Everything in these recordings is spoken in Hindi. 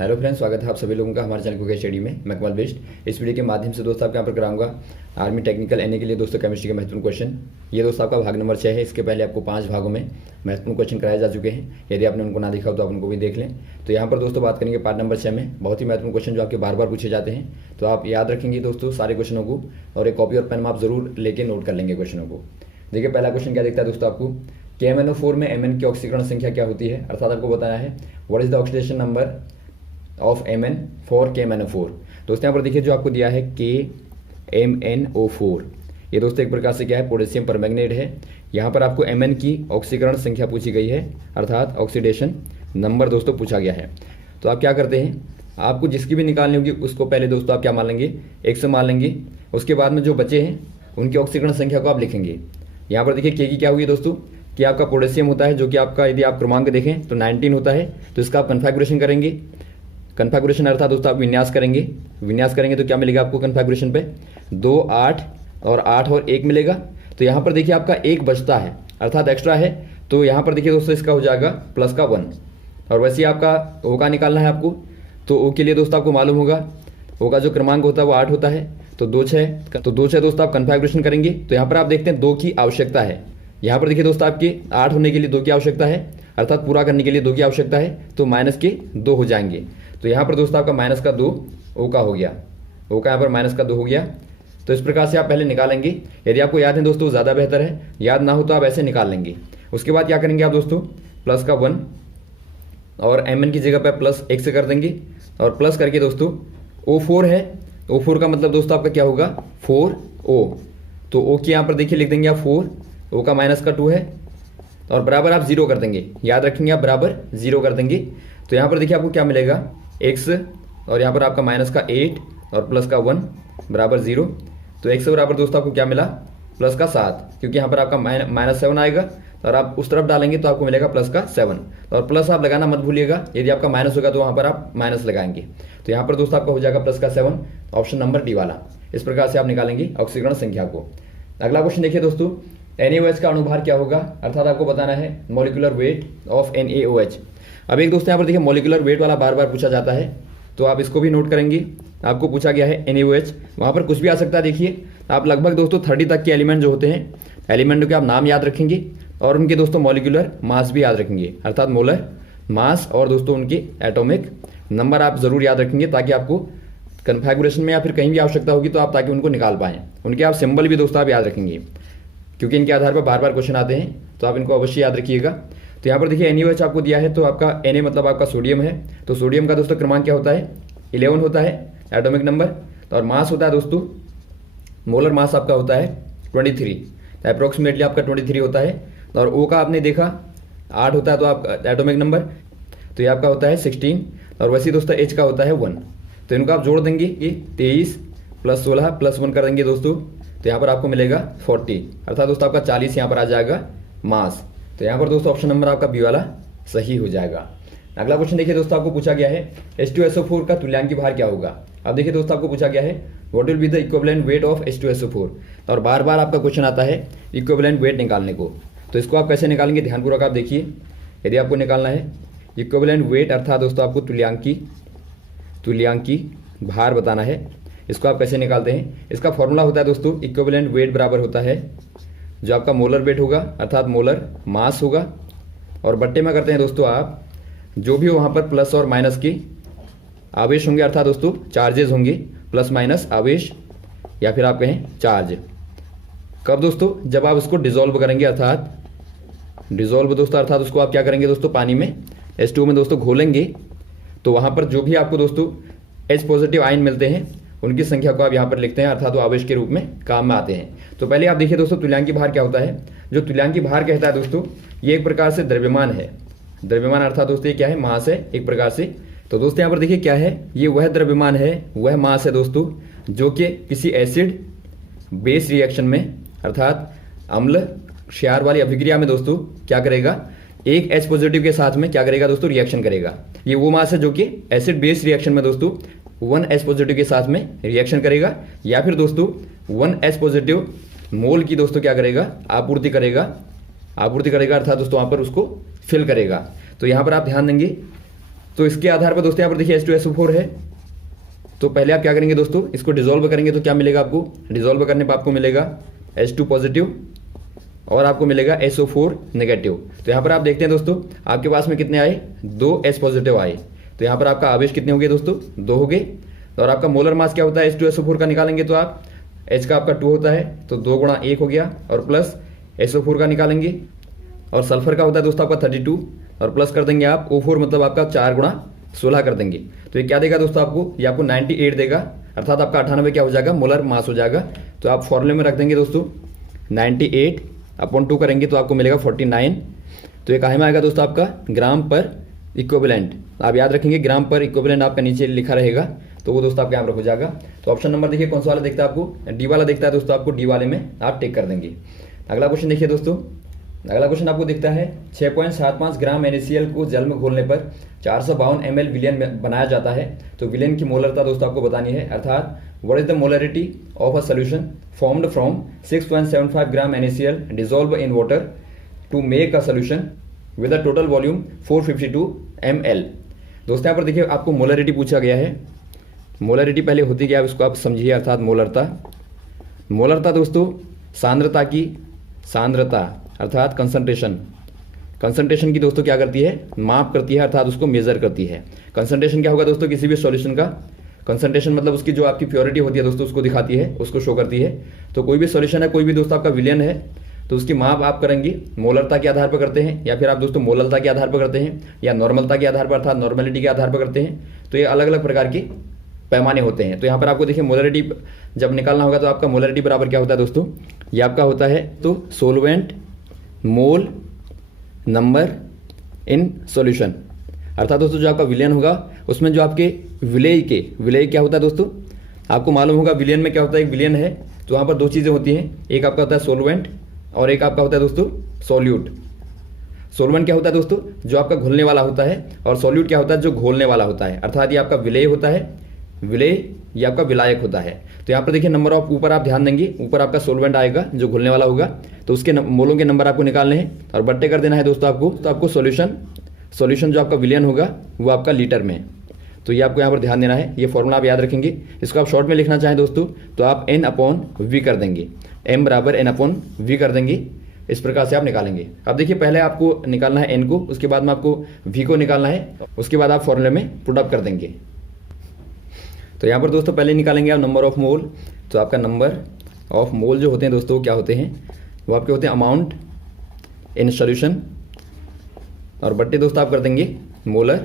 हेलो फ्रेंड्स, स्वागत है आप सभी लोगों का हमारे चैनल को स्टडी में। मैं कमल बेस्ट। इस वीडियो के माध्यम से दोस्तों आपके यहाँ पर कराऊंगा आर्मी टेक्निकल एनए के लिए दोस्तों केमिस्ट्री के महत्वपूर्ण क्वेश्चन। ये दोस्तों आपका भाग नंबर 6 है। इसके पहले आपको 5 भागों में महत्वपूर्ण क्वेश्चन कराए जा चुके हैं। यदि आपने उनको ना देखा हो तो आप उनको भी देख लें। तो यहाँ पर दोस्तों बात करेंगे पार्ट नंबर 6 में बहुत ही महत्वपूर्ण क्वेश्चन जो आपके बार बार पूछे जाते हैं। तो आप याद रखेंगे दोस्तों सारे क्वेश्चनों को, और एक कॉपी और पेन आप जरूर लेके नोट कर लेंगे क्वेश्चनों को। देखिए पहला क्वेश्चन क्या दिखता है दोस्तों आपको, KMnO4 में Mn की ऑक्सीकरण संख्या क्या होती है, अर्थात आपको बताया है what is the oxidation number of Mn for KMnO4। दोस्तों यहाँ पर देखिए जो आपको दिया है KMnO4, ये दोस्तों एक प्रकार से क्या है, पोटेशियम परमैंगनेट है। यहाँ पर आपको Mn की ऑक्सीकरण संख्या पूछी गई है, अर्थात ऑक्सीडेशन नंबर दोस्तों पूछा गया है। तो आप क्या करते हैं, आपको जिसकी भी निकालनी होगी उसको पहले दोस्तों आप क्या मान लेंगे, 100 मान लेंगे। उसके बाद में जो बचे हैं उनकी ऑक्सीकरण संख्या को आप लिखेंगे। यहाँ पर देखिए K की क्या हुई दोस्तों, कि आपका पोटेशियम होता है जो कि आपका यदि आप क्रमांक देखें तो 19 होता है। तो इसका आप कन्फिगरेशन करेंगे। कन्फिगरेशन अर्थात दोस्तों आप विन्यास करेंगे। विन्यास करेंगे तो क्या मिलेगा आपको कन्फिगरेशन पे 2, 8 और 8 और 1 मिलेगा। तो यहाँ पर देखिए आपका 1 बचता है अर्थात एक्स्ट्रा है। तो यहाँ पर देखिए दोस्तों इसका हो जाएगा प्लस का 1। और वैसे ही आपका O का निकालना है आपको। तो O के लिए दोस्तों आपको मालूम होगा O का जो क्रमांक होता है वो 8 होता है। तो 2, 6 तो 2, 6 दोस्तों आप कन्फिगरेशन करेंगे। तो यहाँ पर आप देखते हैं 2 की आवश्यकता है। यहाँ पर देखिए दोस्तों आपके 8 होने के लिए 2 की आवश्यकता है, अर्थात पूरा करने के लिए 2 की आवश्यकता है। तो माइनस के 2 हो जाएंगे। तो यहाँ पर दोस्तों आपका माइनस का 2 O का हो गया, O का यहाँ पर माइनस का 2 हो गया। तो इस प्रकार से आप पहले निकालेंगे। यदि आपको याद है दोस्तों ज़्यादा बेहतर है, याद ना हो तो आप ऐसे निकाल लेंगे। उसके बाद क्या करेंगे आप दोस्तों, प्लस का 1 और Mn की जगह पर प्लस 1 से कर देंगे। और प्लस करके दोस्तों O4 है, O4 का मतलब दोस्तों आपका क्या होगा 4O। तो O की यहाँ पर देखिए लिख देंगे आप 4, O का माइनस का 2 है और बराबर आप 0 कर देंगे। याद रखेंगे आप बराबर 0 कर देंगे। तो यहाँ पर देखिए आपको क्या मिलेगा x और यहाँ पर आपका माइनस का 8 और प्लस का 1 बराबर 0। तो x बराबर दोस्तों आपको क्या मिला प्लस का 7, क्योंकि यहाँ पर आपका माइनस 7 आएगा और आप उस तरफ डालेंगे तो आपको मिलेगा प्लस का 7। और प्लस आप लगाना मत भूलिएगा, यदि आपका माइनस होगा तो वहाँ पर आप माइनस लगाएंगे। तो यहाँ पर दोस्तों आपका हो जाएगा प्लस का 7, ऑप्शन नंबर डी वाला। इस प्रकार से आप निकालेंगे ऑक्सीकरण संख्या को। अगला क्वेश्चन देखिए दोस्तों, NaOH का अणुभार क्या होगा, अर्थात आपको बताना है मॉलिक्यूलर वेट ऑफ NaOH। अब एक दोस्तों यहाँ पर देखिए मॉलिक्यूलर वेट वाला बार बार पूछा जाता है, तो आप इसको भी नोट करेंगे। आपको पूछा गया है NaOH, वहाँ पर कुछ भी आ सकता है। देखिए आप लगभग दोस्तों 30 तक के एलिमेंट जो होते हैं, एलिमेंटों के आप नाम याद रखेंगे और उनके दोस्तों मॉलिक्यूलर मास भी याद रखेंगे, अर्थात मोलर मास और दोस्तों उनके एटॉमिक नंबर आप जरूर याद रखेंगे, ताकि आपको कन्फिगरेशन में या फिर कहीं भी आवश्यकता होगी तो आप ताकि उनको निकाल पाएँ। उनके आप सिंबल भी दोस्तों आप याद रखेंगे, क्योंकि इनके आधार पर बार बार क्वेश्चन आते हैं, तो आप इनको अवश्य याद रखिएगा। तो यहाँ पर देखिए NaOH आपको दिया है, तो आपका Na मतलब आपका सोडियम है। तो सोडियम का दोस्तों क्रमांक क्या होता है 11 होता है एटॉमिक नंबर। और मास होता है दोस्तों, मोलर मास आपका होता है 23, अप्रोक्सीमेटली आपका 23 होता है। और O का आपने देखा 8 होता है, तो आपका एटॉमिक नंबर, तो ये आपका होता है 16। और वैसे दोस्तों H का होता है 1। तो इनको आप जोड़ देंगे, ये 23 + 16 + 1 कर देंगे दोस्तों। तो यहाँ पर आपको मिलेगा 40, अर्थात दोस्तों आपका 40 यहाँ पर आ जाएगा मास। तो यहाँ पर दोस्तों ऑप्शन नंबर आपका बी वाला सही हो जाएगा। अगला क्वेश्चन देखिए दोस्तों, आपको पूछा गया है H2SO4 का तुल्यांकी भार क्या होगा। अब देखिए दोस्तों आपको पूछा गया है what will be the equivalent weight of H2SO4। और बार बार आपका क्वेश्चन आता है इक्विवेलेंट वेट निकालने को। तो इसको आप कैसे निकालेंगे, ध्यानपूर्वक आप देखिए। यदि आपको निकालना है इक्विवेलेंट वेट, अर्थात दोस्तों आपको तुल्यांकी भार बताना है, इसको आप कैसे निकालते हैं। इसका फॉर्मूला होता है दोस्तों इक्विवेलेंट वेट बराबर होता है जो आपका मोलर वेट होगा, अर्थात मोलर मास होगा, और बट्टे में करते हैं दोस्तों आप जो भी वहाँ पर प्लस और माइनस के आवेश होंगे, अर्थात दोस्तों चार्जेस होंगे, प्लस माइनस आवेश या फिर आप कहें चार्ज। कब दोस्तों, जब आप इसको डिजोल्व करेंगे, अर्थात डिजोल्व दोस्तों, अर्थात उसको आप क्या करेंगे दोस्तों पानी में H2 में दोस्तों घोलेंगे। तो वहाँ पर जो भी आपको दोस्तों H पॉजिटिव आयन मिलते हैं उनकी संख्या को आप यहाँ पर लिखते हैं, अर्थात वो आवेश के रूप में काम में आते हैं। तो पहले आप देखिए दोस्तों तुल्यांकी भार क्या होता है। जो तुल्यांकी भार कहता है दोस्तों, ये एक प्रकार से द्रव्यमान है। द्रव्यमान अर्थात दोस्तों ये क्या है, मास है एक प्रकार से। तो दोस्तों यहाँ पर देखिए क्या है, ये वह द्रव्यमान है, वह मास है दोस्तों जो कि किसी एसिड बेस रिएक्शन में, अर्थात अम्ल क्षार वाली अभिक्रिया में दोस्तों क्या करेगा, एक H पॉजिटिव के साथ में क्या करेगा दोस्तों, रिएक्शन करेगा। ये वो मास है जो कि एसिड बेस रिएक्शन में दोस्तों 1 H पॉजिटिव के साथ में रिएक्शन करेगा, या फिर दोस्तों 1 H पॉजिटिव मोल की दोस्तों क्या करेगा, आपूर्ति करेगा, अर्थात दोस्तों वहाँ पर उसको फिल करेगा। तो यहाँ पर आप ध्यान देंगे तो इसके आधार पर दोस्तों यहाँ पर देखिए H2SO4 है, तो पहले आप क्या करेंगे दोस्तों, इसको डिसॉल्व करेंगे तो क्या मिलेगा आपको, डिसॉल्व करने पर आपको मिलेगा H2 पॉजिटिव और आपको मिलेगा SO4 नेगेटिव। तो यहाँ पर आप देखते हैं दोस्तों आपके पास में कितने आए, 2 H पॉजिटिव आए। तो यहाँ पर आपका आवेश कितने हो गए दोस्तों, 2 हो गए। और आपका मोलर मास क्या होता है, H2SO4 का निकालेंगे तो आप H का आपका 2 होता है, तो 2 गुणा 1 हो गया, और प्लस SO4 का निकालेंगे, और सल्फर का होता है दोस्तों आपका 32, और प्लस कर देंगे आप O4, मतलब आपका 4 गुणा 16 कर देंगे। तो ये क्या देगा दोस्तों आपको, ये आपको 98 देगा, अर्थात आपका 98 क्या हो जाएगा, मोलर मास हो जाएगा। तो आप फॉर्मूले में रख देंगे दोस्तों 98/2 करेंगे तो आपको मिलेगा 49। तो ये काहे में आएगा दोस्तों, आपका ग्राम पर इक्विवेलेंट। आप याद रखेंगे ग्राम पर इक्विवेलेंट आपका नीचे लिखा रहेगा, तो वो दोस्तों आपके यहाँ पर हो जाएगा। तो ऑप्शन नंबर देखिए कौन सा वाला दिखता है आपको, डी वाला दिखता है दोस्तों आपको, डी वाले में आप टिक कर देंगे। अगला क्वेश्चन देखिए दोस्तों, अगला क्वेश्चन आपको दिखता है 6.75 ग्राम NaCl को जल में घोलने पर 452 ml विलयन में बनाया जाता है। तो विलयन की मोलरता दोस्तों आपको बतानी है, अर्थात what is the molarity of a solution formed from 6.75 gram NaCl dissolve in water to make a solution with a total volume 452 ml। दोस्तों यहाँ पर देखिए आपको मोलरिटी पूछा गया है। मोलरिटी पहले होती क्या है इसको आप समझिए, अर्थात मोलरता। मोलरता दोस्तों सांद्रता अर्थात कंसंट्रेशन की दोस्तों क्या करती है, माप करती है, अर्थात उसको मेजर करती है। कंसंट्रेशन क्या होगा दोस्तों, किसी भी सॉल्यूशन का कंसंट्रेशन मतलब उसकी जो आपकी प्योरिटी होती है दोस्तों उसको दिखाती है, उसको शो करती है। तो कोई भी सॉल्यूशन है, कोई भी दोस्तों आपका विलयन है, तो उसकी माप आप करेंगे मोलरता के आधार पर करते हैं, या फिर आप दोस्तों मोललता के आधार पर करते हैं, या नॉर्मलता के आधार पर अर्थात नॉर्मलिटी के आधार पर करते हैं। तो ये अलग अलग प्रकार के पैमाने होते हैं। तो यहाँ पर आपको देखिए मोलरिटी जब निकालना होगा तो आपका मोलरिटी बराबर क्या होता है दोस्तों, ये आपका होता है तो solvent mole number in solution, अर्थात दोस्तों जो आपका विलयन होगा उसमें जो आपके विलेय क्या होता है दोस्तों, आपको मालूम होगा विलयन में क्या होता है, एक विलयन है तो वहाँ पर 2 चीज़ें होती हैं, एक आपका होता है सोलवेंट और एक आपका होता है दोस्तों सॉल्यूट। सोलवेंट क्या होता है दोस्तों, जो आपका घुलने वाला होता है, और सॉल्यूट क्या होता है, जो घोलने वाला होता है, अर्थात ये आपका विलेय होता है, विलेय ये आपका विलायक होता है। तो यहाँ पर देखिए नंबर ऑफ ऊपर आप ध्यान देंगे, ऊपर आपका सोलवेंट आएगा जो घुलने वाला होगा, तो उसके मोलों के नंबर आपको निकालने हैं और बट्टे कर देना है दोस्तों आपको। तो आपको सॉल्यूशन जो आपका विलयन होगा वो आपका लीटर में, तो ये आपको यहाँ पर ध्यान देना है। ये फॉर्मूला आप याद रखेंगे। इसको आप शॉर्ट में लिखना चाहें दोस्तों तो आप N/V कर देंगे, M बराबर N/V कर देंगे। इस प्रकार से आप निकालेंगे। अब देखिए पहले आपको निकालना है N को, उसके बाद में आपको V को निकालना है, उसके बाद आप फॉर्मूले में पुट अप कर देंगे। तो यहाँ पर दोस्तों पहले निकालेंगे आप नंबर ऑफ मोल। तो आपका नंबर ऑफ मोल जो होते हैं दोस्तों वो क्या होते हैं, वो आपके होते हैं अमाउंट इन सॉल्यूशन, और बट्टे दोस्तों आप कर देंगे मोलर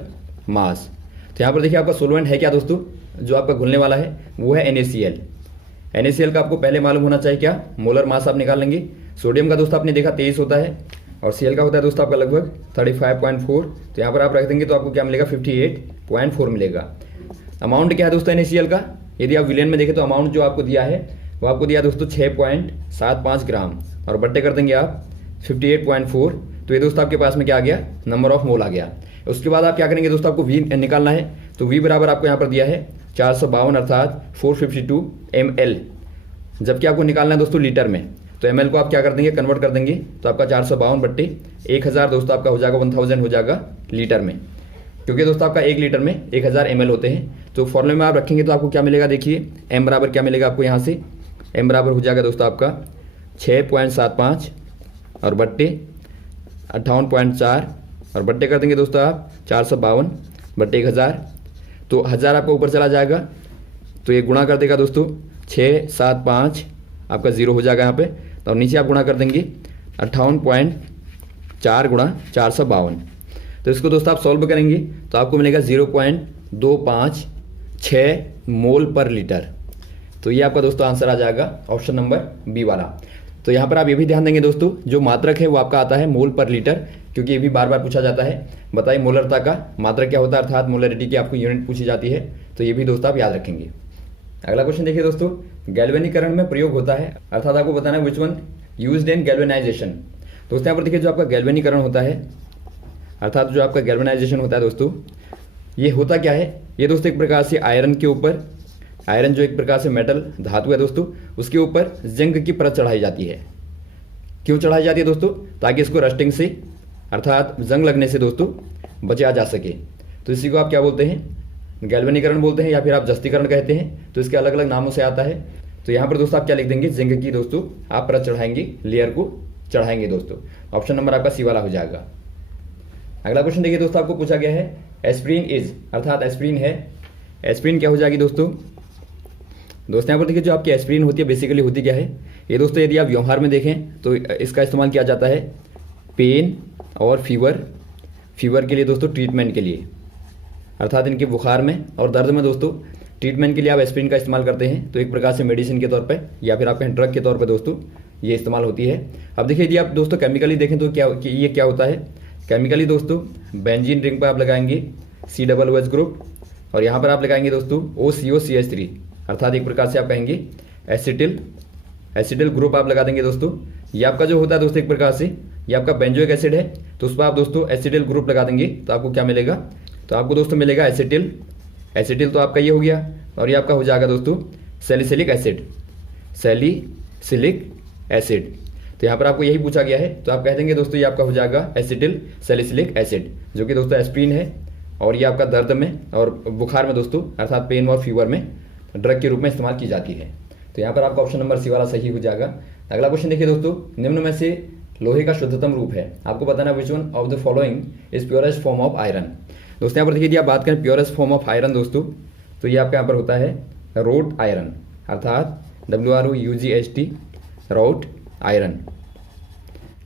मास। तो यहाँ पर देखिए आपका सोलवेंट है क्या दोस्तों, जो आपका घुलने वाला है वो है NaCl। NaCl का आपको पहले मालूम होना चाहिए क्या, मोलर मास आप निकाल लेंगे। सोडियम का दोस्तों आपने देखा 23 होता है, और Cl का होता है दोस्तों आपका लगभग 35.4। तो यहाँ पर आप रख देंगे तो आपको क्या मिलेगा, 58.4 मिलेगा। अमाउंट क्या है दोस्तों NaCl का, यदि आप विलयन में देखें तो अमाउंट जो आपको दिया है वो आपको दिया दोस्तों 6.75 ग्राम, और बट्टे कर देंगे आप 58.4। तो ये दोस्तों आपके पास में क्या आ गया, नंबर ऑफ मोल आ गया। उसके बाद आप क्या करेंगे दोस्तों, आपको V निकालना है। तो V बराबर आपको यहाँ पर दिया है 452 अर्थात 452 ml, जबकि आपको निकालना है दोस्तों लीटर में। तो ml को आप क्या कर देंगे, कन्वर्ट कर देंगे, तो आपका 452 बट्टे 1000 दोस्तों आपका हो जाएगा 1000 हो जाएगा लीटर में, क्योंकि दोस्तों आपका 1 लीटर में 1000 ml होते हैं। तो फॉर्मूले में आप रखेंगे तो आपको क्या मिलेगा, देखिए m बराबर क्या मिलेगा आपको यहाँ से, m बराबर हो जाएगा दोस्तों आपका 6.75 और बट्टे 58.4, और बट्टे कर देंगे दोस्तों आप 452 बट्टे 1000। तो 1000 आपका ऊपर चला जाएगा, तो ये गुणा कर देगा दोस्तों 675 आपका 0 हो जाएगा यहाँ पे, और नीचे आप गुणा कर देंगे 58.4 गुणा 452। तो इसको दोस्तों आप सॉल्व करेंगे तो आपको मिलेगा 0.256 मोल पर लीटर। तो ये आपका दोस्तों आंसर आ जाएगा ऑप्शन नंबर बी वाला। तो यहाँ पर आप ये भी ध्यान देंगे दोस्तों, जो मात्रक है वो आपका आता है मोल पर लीटर, क्योंकि ये भी बार बार पूछा जाता है। बताइए मोलरता का मात्रक क्या होता है, अर्थात मोलरिटी की आपको यूनिट पूछी जाती है। तो ये भी दोस्तों आप याद रखेंगे। अगला क्वेश्चन देखिए दोस्तों, गैल्वेनीकरण में प्रयोग होता है, अर्थात आपको बताना है which one used in galvanisation. दोस्तों यहाँ पर देखिए जो आपका गैल्वेनीकरण होता है, अर्थात जो आपका गैल्वेनाइजेशन होता है दोस्तों, ये होता क्या है, ये दोस्तों एक प्रकार से आयरन के ऊपर, आयरन जो एक प्रकार से मेटल धातु है दोस्तों, उसके ऊपर जिंक की परत चढ़ाई जाती है। क्यों चढ़ाई जाती है दोस्तों, ताकि इसको रस्टिंग से अर्थात जंग लगने से दोस्तों बचा जा सके। तो इसी को आप क्या बोलते हैं, गैल्वेनीकरण बोलते हैं या फिर आप जस्तीकरण कहते हैं। तो इसके अलग अलग नामों से आता है। तो यहाँ पर दोस्तों आप क्या लिख देंगे, जिंक की दोस्तों आप परत चढ़ाएंगे, लेयर को चढ़ाएंगे दोस्तों। ऑप्शन नंबर आपका सी वाला हो जाएगा। अगला क्वेश्चन देखिए दोस्तों, आपको पूछा गया है एस्प्रिन इज, अर्थात एस्प्रिन है, एस्प्रिन क्या हो जाएगी दोस्तों। यहाँ पर देखिए जो आपकी एस्प्रिन होती है बेसिकली होती क्या है, ये दोस्तों यदि आप व्यवहार में देखें तो इसका इस्तेमाल किया जाता है पेन और फीवर के लिए दोस्तों, ट्रीटमेंट के लिए, अर्थात इनके बुखार में और दर्द में दोस्तों ट्रीटमेंट के लिए आप एस्प्रिन का इस्तेमाल करते हैं। तो एक प्रकार से मेडिसिन के तौर पे या फिर आपके ड्रग के तौर पे दोस्तों ये इस्तेमाल होती है। अब देखिए यदि आप दोस्तों केमिकली देखें तो ये क्या होता है, केमिकली दोस्तों बेंजीन रिंग पर आप लगाएंगे COOH ग्रुप और यहाँ पर आप लगाएंगे दोस्तों OCOCH3, अर्थात एक प्रकार से आप कहेंगे एसिटिल ग्रुप आप लगा देंगे दोस्तों। ये आपका जो होता है दोस्तों एक प्रकार से ये आपका बेंजोइक एसिड है, तो उस पर आप दोस्तों एसिटिल ग्रुप लगा देंगे तो आपको क्या मिलेगा, तो आपको दोस्तों मिलेगा एसिटिल तो आपका ये हो गया और ये आपका हो जाएगा दोस्तों सैलिसिलिक एसिड। तो यहाँ पर आपको यही पूछा गया है, तो आप कह देंगे दोस्तों ये आपका हो जाएगा एसिटिल सैलिसिलिक एसिड, जो कि दोस्तों एस्प्रिन है और ये आपका दर्द में और बुखार में दोस्तों अर्थात पेन और फीवर में ड्रग के रूप में इस्तेमाल की जाती है। तो यहाँ पर आपका ऑप्शन नंबर सी वाला सही हो जाएगा। अगला क्वेश्चन देखिए दोस्तों, निम्न में से लोहे का शुद्धतम रूप है, आपको बताना which one of the following is purest form of iron. दोस्तों यहाँ पर देखिए यदि आप बात करें प्योरेस्ट फॉर्म ऑफ आयरन दोस्तों, तो ये आपके यहाँ पर होता है रोट आयरन, अर्थात WROUGHT रोट आयरन,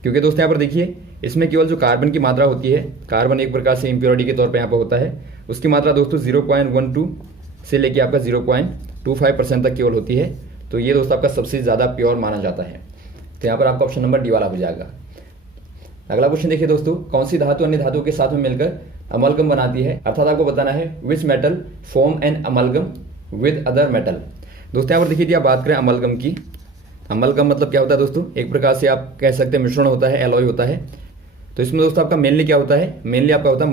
क्योंकि दोस्तों यहाँ पर देखिए इसमें केवल जो कार्बन की मात्रा होती है, कार्बन एक प्रकार से इम्प्योरिटी के तौर पर यहाँ पर होता है, उसकी मात्रा दोस्तों 0.12 से लेके आपका 0.25% तक केवल होती है। तो ये दोस्तों आपका सबसे ज़्यादा प्योर माना जाता है। तो यहाँ पर आपका ऑप्शन नंबर डी वाला हो जाएगा। अगला क्वेश्चन देखिए दोस्तों, कौन सी धातु अन्य धातु के साथ में मिलकर अमलगम बनाती है, अर्थात आपको बताना है which metal form an amalgam with other metal. दोस्तों यहाँ पर देखिए यदि आप बात करें अमलगम की, अमलगम मतलब क्या होता है दोस्तों, एक प्रकार से आप कह सकते हैं मिश्रण होता है, एलॉय होता है। तो इसमें दोस्तों आपका मेनली क्या होता है, मेनली आपका होता है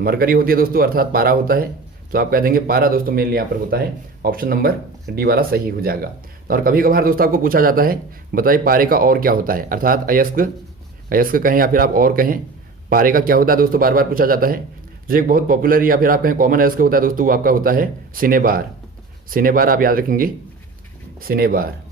मरकरी होती है दोस्तों, अर्थात पारा होता है। तो आप कह देंगे पारा दोस्तों मेनली यहाँ पर होता है। ऑप्शन नंबर डी वाला सही हो जाएगा। और कभी कभार दोस्तों आपको पूछा जाता है बताइए पारे का और क्या होता है, अर्थात अयस्क कहें या फिर आप और कहें, पारे का क्या होता है दोस्तों, बार बार पूछा जाता है। जो एक बहुत पॉपुलर या फिर आप कहें कॉमन अयस्क होता है दोस्तों, वो आपका होता है सिनेबार आप याद रखेंगे, सिनेबार।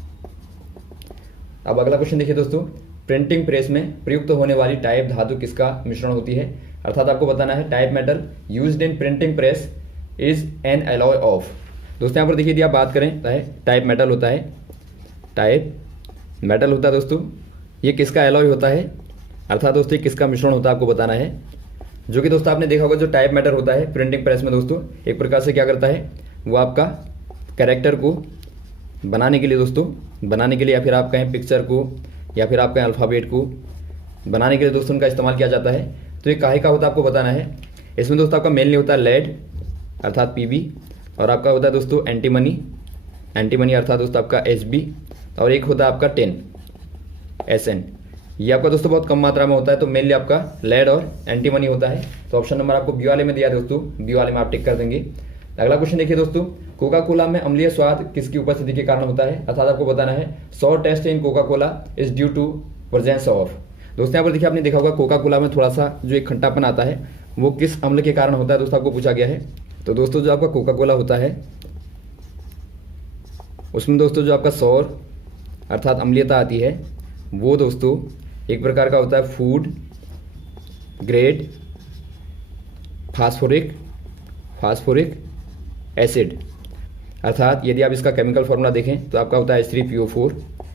अब अगला क्वेश्चन देखिए दोस्तों, प्रिंटिंग प्रेस में प्रयुक्त होने वाली टाइप धातु किसका मिश्रण होती है, अर्थात आपको बताना है type metal used in printing press is an alloy of. दोस्तों यहाँ पर देखिए यदि आप बात करें टाइप मेटल होता है दोस्तों, ये किसका एलॉय होता है, अर्थात दोस्तों ये किसका मिश्रण होता है आपको बताना है। जो कि दोस्तों आपने देखा होगा जो टाइप मेटल होता है प्रिंटिंग प्रेस में दोस्तों एक प्रकार से क्या करता है, वो आपका कैरेक्टर को बनाने के लिए या फिर आप कहें पिक्चर को या फिर आप कहें अल्फ़ाबेट को बनाने के लिए दोस्तों उनका इस्तेमाल किया जाता है। तो ये काहे का होता है आपको बताना है। इसमें दोस्तों आपका मेनली होता है लेड अर्थात PB, और आपका होता है दोस्तों एंटीमनी अर्थात दोस्तों आपका HB, और एक होता है आपका 10 SN। ये आपका दोस्तों बहुत कम मात्रा में होता है, तो मेनली आपका लेड और एंटीमनी होता है। तो ऑप्शन नंबर आपको बी वाले में दिया दोस्तों, बी वाले में आप टिक कर देंगे। अगला क्वेश्चन देखिए दोस्तों, कोका कोला में अम्लीय स्वाद किसकी उपस्थिति के कारण होता है, अर्थात आपको बताना है sour taste in Coca Cola is due to presence of. दोस्तों यहाँ पर देखिए आपने देखा होगा कोका कोला में थोड़ा सा जो एक खट्टापन आता है वो किस अम्ल के कारण होता है दोस्तों, आपको पूछा गया है। तो दोस्तों जो आपका कोका कोला होता है उसमें दोस्तों जो आपका सौर अर्थात अम्लीयता आती है वो दोस्तों एक प्रकार का होता है फूड ग्रेड फास्फोरिक एसिड, अर्थात यदि आप इसका केमिकल फॉर्मूला देखें तो आपका होता है H3PO4,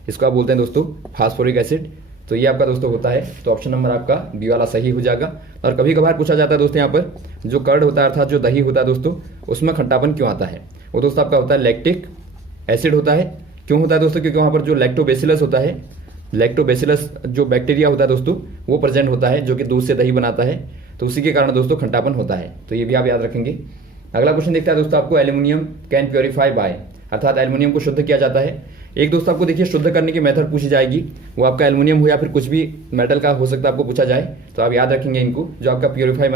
इसको आप बोलते हैं दोस्तों फास्फोरिक एसिड। तो ये आपका दोस्तों होता है। तो ऑप्शन नंबर आपका बी वाला सही हो जाएगा। और कभी कभार पूछा जाता है दोस्तों यहाँ पर जो कर्ड होता है अर्थात जो दही होता है दोस्तों उसमें खट्टापन क्यों आता है, वो दोस्तों आपका होता है लैक्टिक एसिड होता है। क्यों होता है दोस्तों, क्योंकि वहाँ पर जो लैक्टोबैसिलस होता है, लैक्टोबैसिलस जो बैक्टीरिया होता है दोस्तों वो प्रेजेंट होता है जो कि दूध से दही बनाता है, तो उसी के कारण दोस्तों खट्टापन होता है। तो ये भी आप याद रखेंगे। अगला क्वेश्चन देखते हैं दोस्तों, आपको एल्यूमिनियम कैन प्योरीफाई बाय, अर्थात एल्यूमिनियम को शुद्ध किया जाता है। एक दोस्तों आपको देखिए शुद्ध करने की मेथड पूछी जाएगी, वो आपका एल्यूमिनियम हो या फिर कुछ भी मेटल का हो सकता है आपको पूछा जाए, तो आप याद रखेंगे इनको। जो आपका प्योरीफाई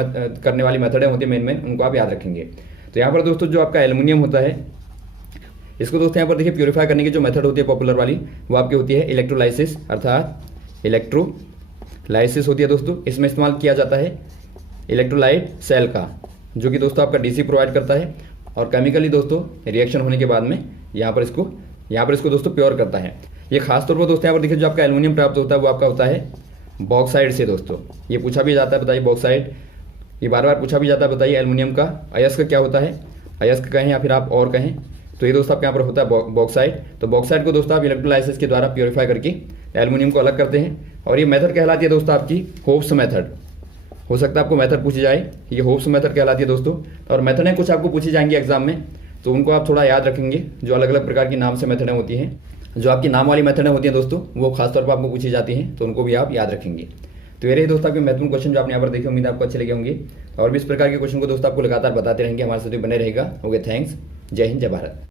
करने वाली मेथडें होती है मेन उनको आप याद रखेंगे। तो यहाँ पर दोस्तों जो आपका एल्यूमिनियम होता है इसको दोस्तों यहाँ पर देखिए प्योरीफाई करने की जो मेथड होती है पॉपुलर वाली वो आपकी होती है इलेक्ट्रोलाइसिस, अर्थात इलेक्ट्रोलाइसिस होती है दोस्तों। इसमें इस्तेमाल किया जाता है इलेक्ट्रोलाइट सेल का, जो कि दोस्तों आपका डीसी प्रोवाइड करता है और केमिकली दोस्तों रिएक्शन होने के बाद में यहाँ पर इसको दोस्तों प्योर करता है। ये खास तौर पर दोस्तों यहाँ पर देखिए जो आपका एल्युमिनियम प्राप्त होता है वो आपका होता है बॉक्साइड से दोस्तों। ये पूछा भी जाता है, बताइए बॉक्साइड, ये बार बार पूछा भी जाता है, बताइए एल्युमिनियम का अयस्क क्या होता है, अयस्क कहें या फिर आप और कहें, तो ये दोस्तों आपके यहाँ पर होता है बॉक्साइड। तो बॉक्साइड को दोस्तों आप इलेक्ट्रोलाइसिस के द्वारा प्योरीफाई करके एल्युमिनियम को अलग करते हैं और ये मेथड कहलाती है दोस्तों आपकी होप्स मेथड। हो सकता है आपको मेथड पूछी जाए, ये होप्स मेथड कहलाती है दोस्तों। और मेथडें कुछ आपको पूछी जाएंगी एग्जाम में, तो उनको आप थोड़ा याद रखेंगे। जो अलग अलग प्रकार की नाम से मेथडें होती हैं, जो आपकी नाम वाली मेथडें होती हैं दोस्तों, वो खासतौर पर आपको पूछी जाती हैं, तो उनको भी आप याद रखेंगे। तो ये रही दोस्तों आपके महत्वपूर्ण क्वेश्चन जो आपने यहाँ पर देखे, उम्मीद आपको अच्छे लगे होंगे। और भी इस प्रकार के क्वेश्चन को दोस्तों आपको लगातार बताते रहेंगे, हमारे साथ बने रहेगा। ओके, थैंक्स, जय हिंद, जय भारत।